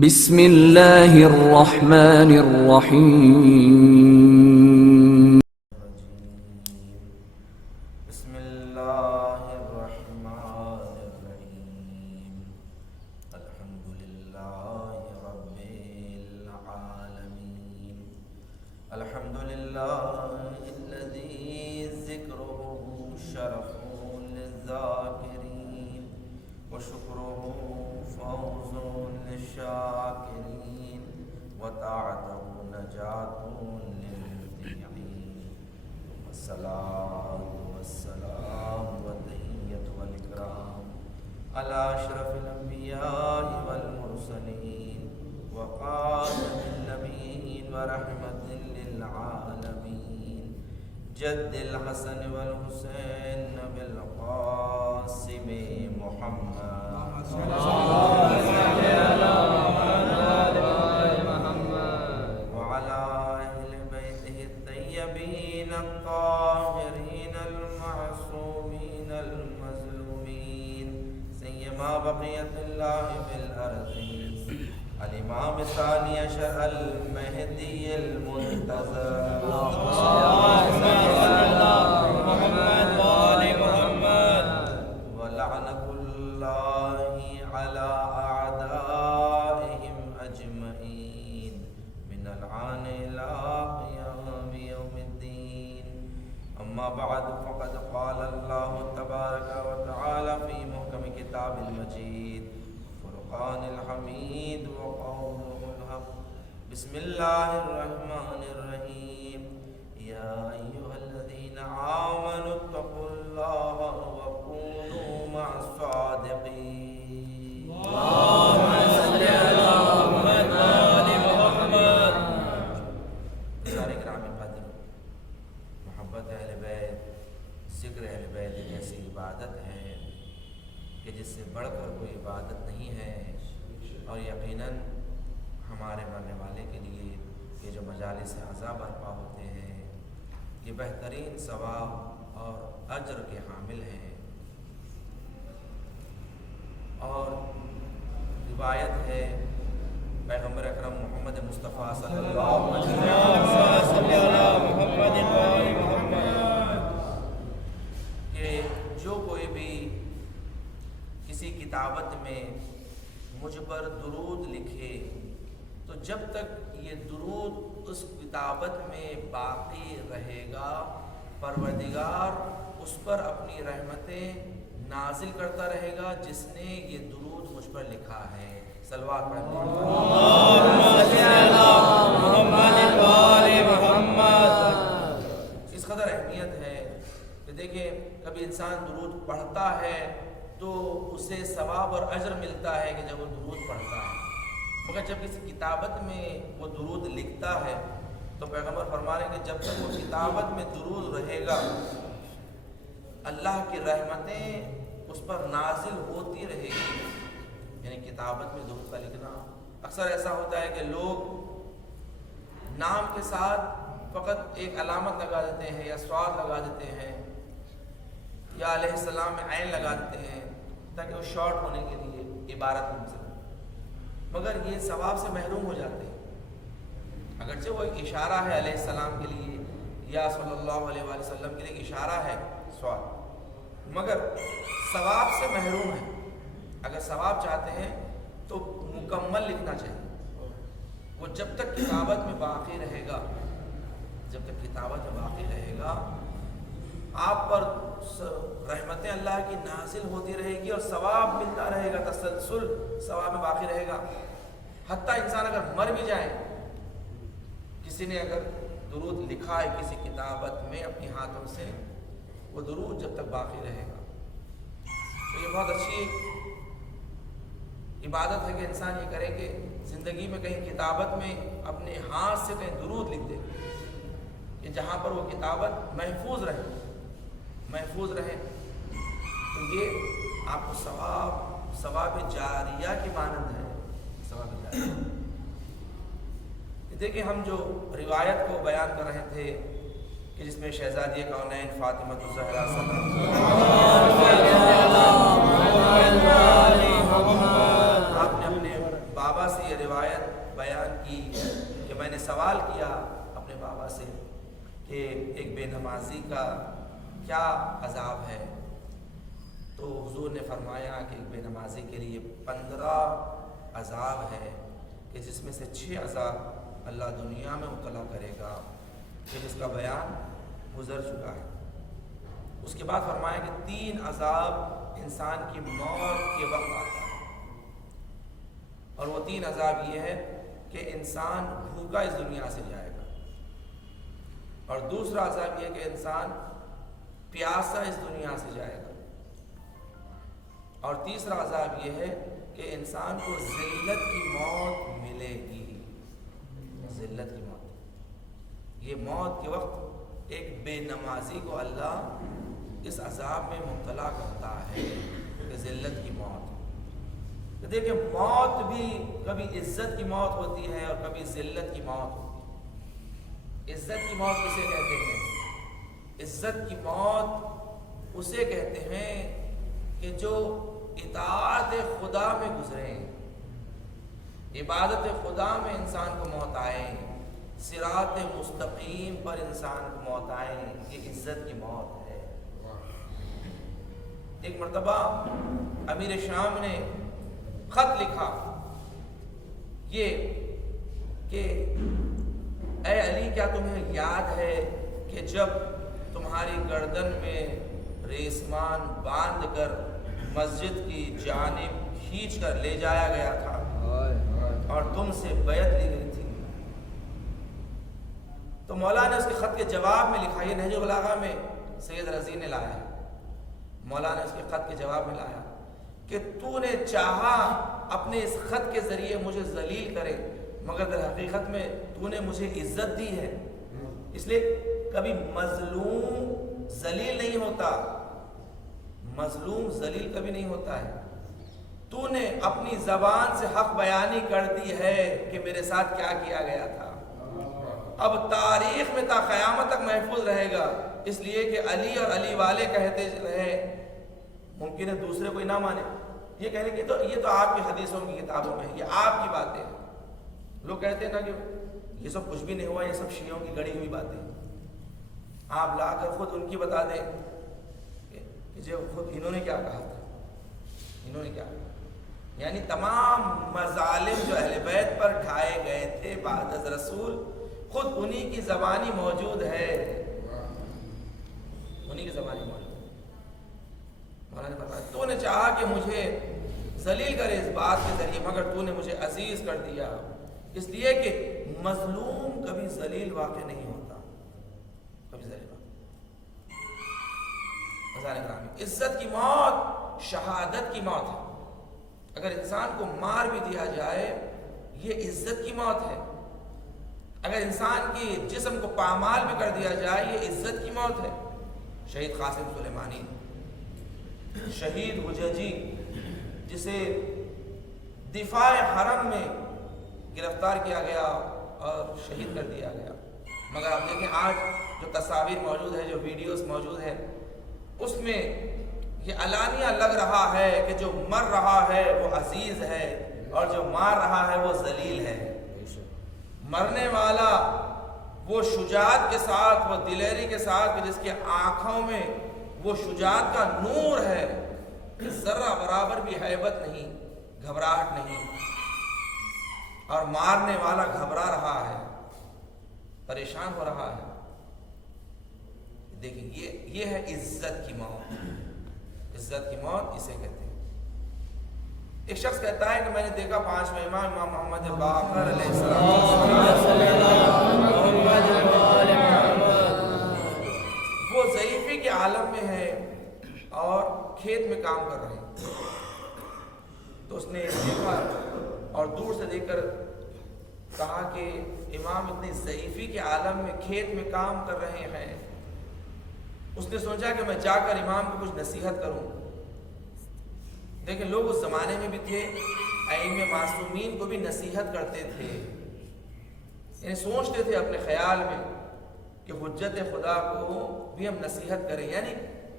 بسم اللہ الرحمن الرحیم. بسم اللہ الرحمن الرحیم. الحمد للہ رب العالمین. الحمد للہ الذی ذکرہ شرف للذاکرین وشکرہ فوز للشاکرین وطاعتہ نجات للمطیعین. والصلاة والسلام والتحیۃ والإکرام علی اشرف الانبیاء والمرسلین وخاتم النبیین ورحمۃ للعالمین جد الحسن والحسین بالقاسم محمد وعلى أهل بيته الطيبين الطاهرين المعصومين المظلومين سيما بقية الله في الأرض الإمام الثاني عشر المهدي المنتظر ولعنة الله على أعدائهم أجمعين من الآن إلى قيام يوم الدين. أما بعد فقد قال الله تبارك وتعالى في محكم كتاب المجيد فرقان الحميد وقوله الحق. بسم الله الرحمن الرحيم. يا أيها الذين آمنوا اتقوا الله وكونوا مع الصادقين. اللهم صل على محمد وآل محمد. سارے گرامی قدر محبت اہل بیت، ذکر اہل بیت ایک ایسی عبادت ہے کہ جس سے بڑھ کر کوئی عبادت نہیں ہے، اور یقیناً ہمارے مرنے والے کے لیے یہ جو مجالس عزا برپا ہوتے ہیں یہ بہترین ثواب اور اجر کے حامل ہیں. اور روایت ہے پیغمبر اکرم محمد مصطفیٰ صلی اللہ علیہ وسلم کہ جو کوئی بھی کسی کتابت میں مجھ پر درود لکھے تو جب تک یہ درود اس کتابت میں باقی رہے گا پروردگار اس پر اپنی رحمتیں نازل کرتا رہے گا جس نے یہ درود مجھ پر لکھا ہے. صلوات پڑھیں. اس قدر اہمیت ہے کہ دیکھیں کبھی انسان درود پڑھتا ہے تو اسے ثواب اور اجر ملتا ہے کہ جب وہ درود پڑھتا ہے، مگر جب کسی کتابت میں وہ درود لکھتا ہے تو پیغمبر فرما رہے ہیں کہ جب تک وہ کتابت میں درود رہے گا اللہ کی رحمتیں اس پر نازل ہوتی رہے گی. یعنی کتابت میں درود کا لکھنا اکثر ایسا ہوتا ہے کہ لوگ نام کے ساتھ فقط ایک علامت لگا دیتے ہیں یا سواد لگا دیتے ہیں یا علیہ السلام میں عین لگا دیتے ہیں تاکہ وہ شارٹ ہونے کے لیے عبارت بن سکے، مگر یہ ثواب سے محروم ہو جاتے ہیں. اگرچہ وہ ایک اشارہ ہے علیہ السلام کے لیے یا صلی اللہ علیہ وآلہ وسلم کے لیے ایک اشارہ ہے سوال، مگر ثواب سے محروم ہے. اگر ثواب چاہتے ہیں تو مکمل لکھنا چاہیے. وہ جب تک کتابت میں باقی رہے گا، جب تک کتابت میں باقی رہے گا آپ پر رحمتیں اللہ کی نازل ہوتی رہے گی اور ثواب ملتا رہے گا، تسلسل ثواب میں باقی رہے گا. حتیٰ انسان اگر مر بھی جائے، کسی نے اگر درود لکھا ہے کسی کتابت میں اپنی ہاتھوں سے، وہ درود جب تک باقی رہے گا. تو یہ بہت اچھی عبادت ہے کہ انسان یہ کرے کہ زندگی میں کہیں کتابت میں اپنے ہاتھ سے کہیں درود لکھ دے کہ جہاں پر وہ کتابت محفوظ رہے تو یہ آپ کو ثواب جاریہ کی مانند ہے. ثواب جاریہ. دیکھیں ہم جو روایت کو بیان کر رہے تھے کہ جس میں شہزادی کونین فاطمہ الزہرا آپ نے اپنے بابا سے یہ نمازی کا کیا عذاب ہے؟ تو حضور نے فرمایا کہ ایک بے نمازی کے لیے 15 عذاب ہے کہ جس میں سے 6 عذاب اللہ دنیا میں مبتلا کرے گا، پھر اس کا بیان گزر چکا ہے۔ اس کے بعد فرمایا کہ 3 عذاب انسان کی موت کے وقت آتا ہے، اور وہ 3 عذاب یہ ہے کہ انسان بھوکا اس دنیا سے جائے گا، اور دوسرا عذاب یہ ہے کہ انسان پیاسا اس دنیا سے جائے گا، اور تیسرا عذاب یہ ہے کہ انسان کو ذلت کی موت ملے گی، ذلت کی موت۔ یہ موت کے وقت ایک بے نمازی کو اللہ اس عذاب میں مبتلا کرتا ہے کہ ذلت کی موت۔ تو دیکھیں موت بھی کبھی عزت کی موت ہوتی ہے اور کبھی ذلت کی موت ہوتی ہے۔ عزت کی موت کسے کہتے ہیں؟ عزت کی موت اسے کہتے ہیں کہ جو اطاعت خدا میں گزرے، عبادت خدا میں انسان کو موت آئے، صراط مستقیم پر انسان کو موت آئے، یہ عزت کی موت ہے۔ ایک مرتبہ امیر شام نے خط لکھا یہ کہ اے علی، کیا تمہیں یاد ہے کہ جب تمہاری گردن میں ریسمان باندھ کر مسجد کی جانب کھینچ کر لے جایا گیا تھا اور تم سے بیعت لی گئی تھی؟ تو مولا نے اس کے خط کے جواب میں لکھا، یہ نہج البلاغہ میں سید رضی نے لایا ہے، مولا نے اس کے خط کے جواب میں لایا کہ تو نے چاہا اپنے اس خط کے ذریعے مجھے ذلیل کرے، مگر در حقیقت میں تو نے مجھے عزت دی ہے، اس لیے کبھی مظلوم ذلیل نہیں ہوتا، مظلوم ذلیل کبھی نہیں ہوتا ہے۔ تو نے اپنی زبان سے حق بیانی کر دی ہے کہ میرے ساتھ کیا کیا گیا تھا، اب تاریخ میں تا قیامت تک محفوظ رہے گا، اس لیے کہ علی اور علی والے کہتے رہے، ممکن ہے دوسرے کوئی نہ مانے، یہ کہنے کہ یہ تو آپ کی حدیثوں کی کتابوں میں، یہ آپ کی باتیں ہیں۔ لوگ کہتے ہیں نا کہ یہ سب کچھ بھی نہیں ہوا، یہ سب شیعوں کی گڑی ہوئی باتیں، آپ لا کر خود ان کی بتا دیں کہ جو خود انہوں نے کیا کہا تھا، انہوں نے کیا کہا۔ یعنی تمام مظالم جو اہل بیت پر ڈھائے گئے تھے بعد از رسول، خود انہی کی زبانی موجود ہے، انہی کی زبانی موجود ہے۔ مولانا نے فرمایا تو نے چاہا کہ مجھے ذلیل کرے اس بات کے ذریعے، مگر تو نے مجھے عزیز کر دیا، اس لیے کہ مظلوم کبھی ذلیل واقع نہیں ہوتا، کبھی ذلیل واقع۔ عزت کی موت شہادت کی موت ہے، اگر انسان کو مار بھی دیا جائے یہ عزت کی موت ہے، اگر انسان کی جسم کو پامال بھی کر دیا جائے یہ عزت کی موت ہے۔ شہید قاسم سلیمانی، شہید حججی، جسے دفاع حرم میں گرفتار کیا گیا اور شہید کر دیا گیا، مگر آپ دیکھیں آج جو تصاویر موجود ہے، جو ویڈیوز موجود ہے، اس میں یہ علانیہ لگ رہا ہے کہ جو مر رہا ہے وہ عزیز ہے اور جو مار رہا ہے وہ ذلیل ہے۔ مرنے والا وہ شجاعت کے ساتھ، وہ دلیری کے ساتھ، جس کی آنکھوں میں وہ شجاعت کا نور ہے، ذرہ برابر بھی ہیبت نہیں، گھبراہٹ نہیں، اور مارنے والا گھبرا رہا ہے، پریشان ہو رہا ہے۔ دیکھیں یہ ہے عزت کی موت، عزت کی موت اسے کہتے ہیں۔ ایک شخص کہتا ہے کہ میں نے دیکھا 5واں امام محمد باقر علیہ السلام وہ ضعیفی کے عالم میں ہے اور کھیت میں کام کر رہے ہیں، تو اس نے دیکھا اور دور سے دیکھ کر کہا کہ امام اتنی ضعیفی کے عالم میں کھیت میں کام کر رہے ہیں۔ اس نے سوچا کہ میں جا کر امام کو کچھ نصیحت کروں۔ دیکھیں لوگ اس زمانے میں بھی تھے، ائمہ معصومین کو بھی نصیحت کرتے تھے، یعنی سوچتے تھے اپنے خیال میں کہ حجت خدا کو بھی ہم نصیحت کریں۔ یعنی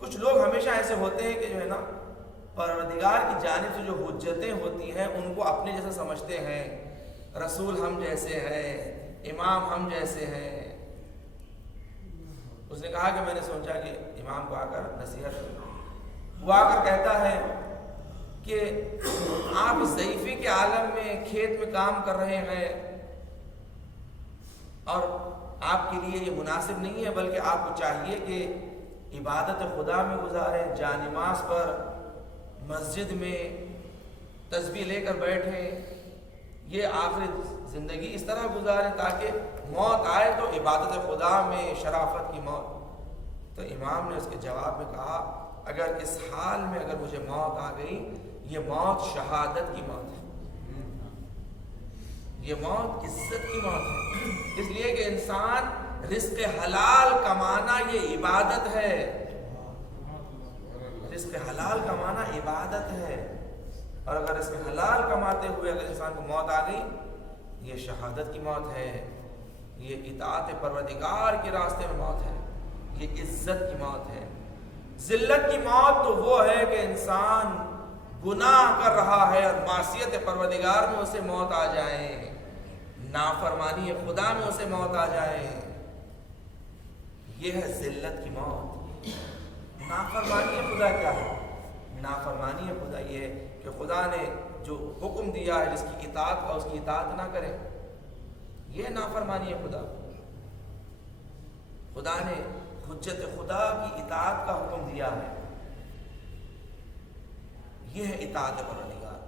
کچھ لوگ ہمیشہ ایسے ہوتے ہیں کہ جو ہے نا پروردگار کی جانب سے جو حجتیں ہوتی ہیں ان کو اپنے جیسا سمجھتے ہیں، رسول ہم جیسے ہیں، امام ہم جیسے ہیں۔ اس نے کہا کہ میں نے سوچا کہ امام کو آ کر نصیحت کروں۔ وہ آ کر کہتا ہے کہ آپ ضعیفی کے عالم میں کھیت میں کام کر رہے ہیں اور آپ کے لیے یہ مناسب نہیں ہے، بلکہ آپ کو چاہیے کہ عبادت خدا میں گزاریں، جانماز پر مسجد میں تسبیح لے کر بیٹھیں، یہ آخری زندگی اس طرح گزاریں تاکہ موت آئے تو عبادت خدا میں شرافت کی موت۔ تو امام نے اس کے جواب میں کہا اگر اس حال میں اگر مجھے موت آ گئی، یہ موت شہادت کی موت ہے، یہ موت عزت کی موت ہے، اس لیے کہ انسان رزق حلال کمانا یہ عبادت ہے، رزق حلال کمانا عبادت ہے، اور اگر رزق حلال کماتے ہوئے اگر انسان کو موت آ گئی یہ شہادت کی موت ہے، یہ اطاعت پروردگار کے راستے میں موت ہے، یہ عزت کی موت ہے۔ ذلت کی موت تو وہ ہے کہ انسان گناہ کر رہا ہے اور معصیت پروردگار میں اسے موت آ جائے، نافرمانی خدا میں اسے موت آ جائے، یہ ہے ذلت کی موت۔ نافرمانی خدا کیا ہے؟ نافرمانی خدا یہ ہے کہ خدا نے جو حکم دیا ہے جس کی اطاعت کا اس کی اطاعت نہ کرے، یہ نافرمانی خدا۔ خدا نے حجت خدا کی اطاعت کا حکم دیا ہے، یہ ہے اطاعت پروردگار۔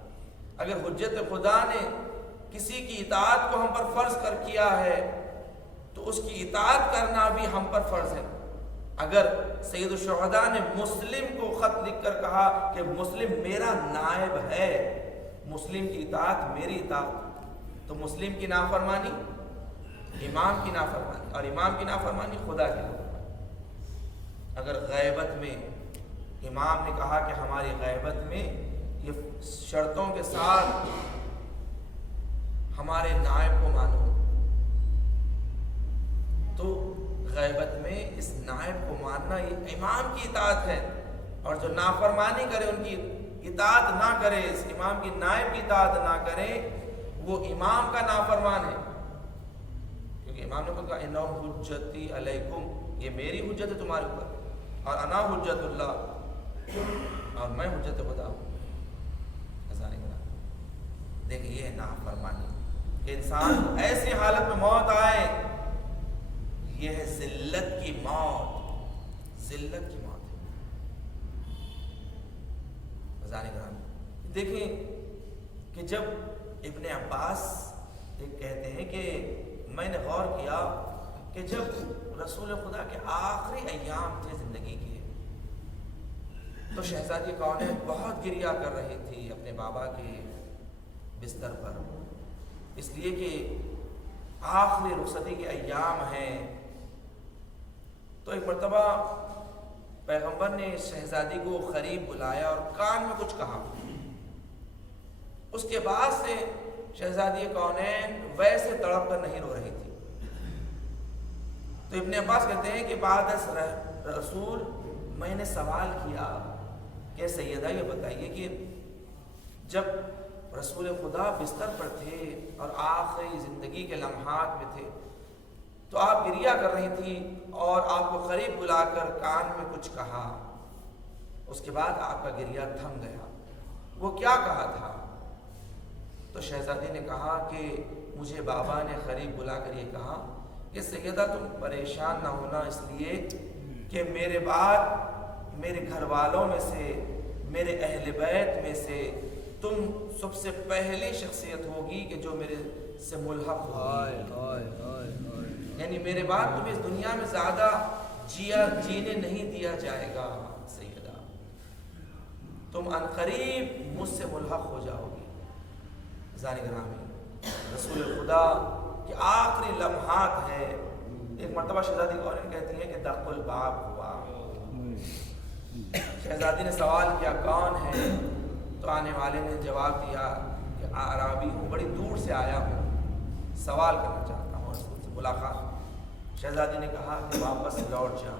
اگر حجت خدا نے کسی کی اطاعت کو ہم پر فرض کر کیا ہے تو اس کی اطاعت کرنا بھی ہم پر فرض ہے۔ اگر سید الشہداء نے مسلم کو خط لکھ کر کہا کہ مسلم میرا نائب ہے، مسلم کی اطاعت میری اطاعت، تو مسلم کی نافرمانی امام کی نافرمانی، اور امام کی نافرمانی خدا کی نافرمانی۔ اگر غیبت میں امام نے کہا کہ ہماری غیبت میں یہ شرطوں کے ساتھ ہمارے نائب کو مانو، تو غیبت میں اس نائب کو ماننا یہ امام کی اطاعت ہے، اور جو نافرمانی کرے ان کی اطاعت نہ کرے، اس امام کی نائب کی اطاعت نہ کرے، وہ امام کا نافرمان ہے، کیونکہ امام نے کہا انہ حجتی علیکم، یہ میری حجت ہے تمہارے اوپر، اور انا حجت اللہ، اور میں حجت خدا ہوں۔ دیکھیں یہ ہے نافرمانی کہ انسان ایسی حالت میں موت آئے، یہ ہے ذلت کی موت، ذلت کی موت ہے۔ دیکھیں کہ جب ابن عباس کہتے ہیں کہ میں نے غور کیا کہ جب رسول خدا کے آخری ایام تھے زندگی کے، تو شہزادی کونین بہت گریہ کر رہی تھی اپنے بابا کے بستر پر، اس لیے کہ آخری رخصتی کے ایام ہیں۔ تو ایک مرتبہ پیغمبر نے شہزادی کو قریب بلایا اور کان میں کچھ کہا، اس کے بعد سے شہزادی کونین ویسے تڑپ کر نہیں رو رہی تھی۔ تو ابن عباس کہتے ہیں کہ بعد از رسول میں نے سوال کیا کہ سیدہ یہ بتائیے کہ جب رسول خدا بستر پر تھے اور آخری زندگی کے لمحات میں تھے تو آپ گریہ کر رہی تھی اور آپ کو قریب بلا کر کان میں کچھ کہا، اس کے بعد آپ کا گریہ تھم گیا، وہ کیا کہا تھا؟ تو شہزادی نے کہا کہ مجھے بابا نے قریب بلا کر یہ کہا کہ سیدہ تم پریشان نہ ہونا، اس لیے کہ میرے بعد میرے گھر والوں میں سے، میرے اہل بیت میں سے تم سب سے پہلی شخصیت ہوگی کہ جو میرے سے ملحق ہوگی، یعنی میرے بعد تمہیں اس دنیا میں زیادہ جینے نہیں دیا جائے گا سیدہ، تم عنقریب مجھ سے ملحق ہو جاؤ گی۔ ذرا گرامی رسول خدا کے آخری لمحات ہے۔ ایک مرتبہ شہزادی کونین کہتی ہے کہ دق الباب ہوا، شہزادی نے سوال کیا کون ہے؟ تو آنے والے نے جواب دیا کہ اعرابی ہوں، بڑی دور سے آیا ہوں، سوال کرنا چاہتا ہوں، رسول سے ملاقات۔ شہزادی نے کہا کہ واپس لوٹ جا۔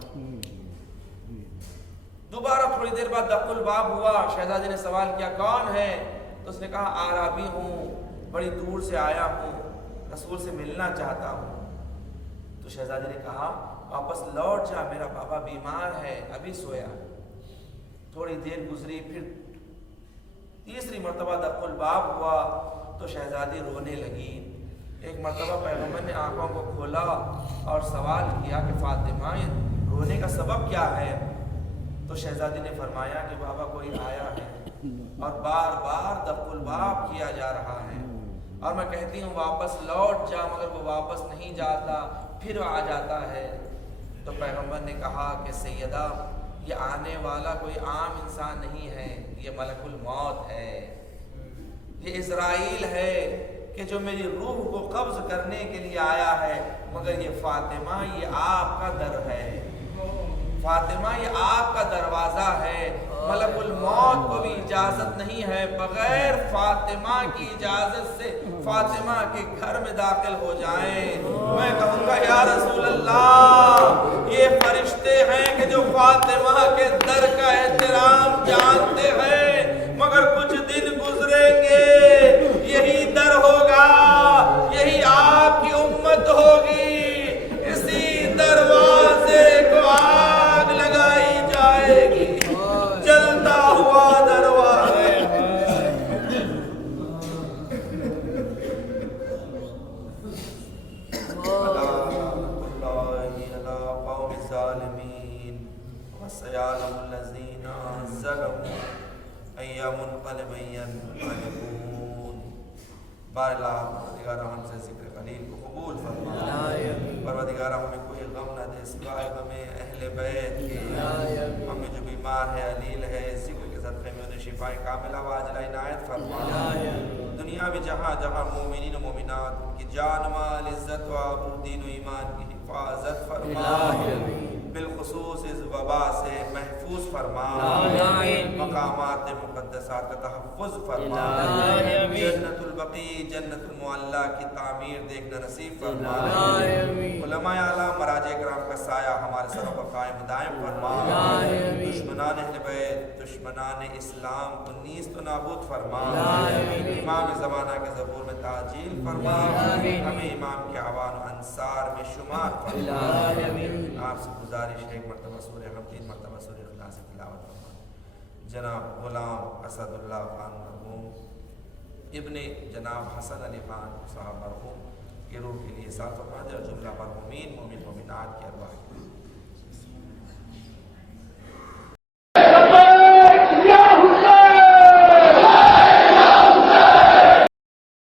دوبارہ تھوڑی دیر بعد دق الباب ہوا، شہزادی نے سوال کیا کون ہے؟ تو اس نے کہا اعرابی ہوں، بڑی دور سے آیا ہوں، رسول سے ملنا چاہتا ہوں۔ تو شہزادی نے کہا واپس لوٹ جا، میرا بابا بیمار ہے، ابھی سویا۔ تھوڑی دیر گزری، پھر تیسری مرتبہ دق الباب ہوا تو شہزادی رونے لگی۔ ایک مرتبہ پیغمبر نے آنکھوں کو کھولا اور سوال کیا کہ فاطمہ یہ رونے کا سبب کیا ہے؟ تو شہزادی نے فرمایا کہ بابا کوئی آیا ہے اور بار بار دق الباب کیا جا رہا ہے، اور میں کہتی ہوں واپس لوٹ جا، مگر وہ واپس نہیں جاتا، پھر آ جاتا ہے۔ تو پیغمبر نے کہا کہ سیدہ یہ آنے والا کوئی عام انسان نہیں ہے، یہ ملک الموت ہے، یہ اسرائیل ہے کہ جو میری روح کو قبض کرنے کے لیے آیا ہے، مگر یہ فاطمہ یہ آپ کا در ہے، فاطمہ یہ آپ کا دروازہ ہے۔ ملک الموت کو بھی اجازت نہیں ہے بغیر فاطمہ کی اجازت سے فاطمہ کے گھر میں داخل ہو جائیں۔ میں کہوں گا یا رسول اللہ یہ فرشتے ہیں کہ جو فاطمہ کے در کا احترام جانتے ہیں، مگر کچھ دن گزریں گے یہی در ہوگا، یہی آپ کی امت ہوگی، اسی دروازے کو آگ لگائی جائے گی، جلتا ہوا دروازے۔ وَسَيَعْلَمُ الَّذِينَ ظَلَمُوا أَيَّ مُنقَلِبٍ يَنقَلِبُونَ۔ باراللہ پروردگار ہم سے ذکر قلیل کو قبول فرما، پروردگار ہمیں کوئی غم نہ دے سوائے غم اہل بیت کے، ہمیں جو بیمار ہے علیل ہے ذکر کے صدقے میں انہیں شفا کاملہ و عاجلہ عنایت فرما۔ دنیا میں جہاں جہاں مومنین و مومنات ان کی جان مال عزت و آبرو دین و ایمان کی حفاظت فرما، بالخصوص اس وبا سے محفوظ فرما، مقامات مقدسات کا تحفظ فرما، جنت البقیع جنت المعلی کی تعمیر دیکھنا نصیب فرما، علماء اعلیٰ مراجع کرام کا سایہ ہمارے سروں پر قائم دائم فرما، دشمنان اہل بیت دشمنان اسلام کو نیست و نابود فرما، امام زمانہ کے ظہور میں تعجیل فرما، ہمیں امام کے اعوان و انصار میں شمار فرما۔ آپ سے گزارش ہے ایک مرتبہ سورہ حمد، 3 مرتبہ سورہ اخلاص تلاوت فرما۔ جناب غلام اسد اللہ خان مرحوم ابن جناب حسن علی خان صاحب مرحوم کی روح کے لیے ساتھ فرما دے، اور جملہ مرحومین مومن مومنات کی ارواح کے لیے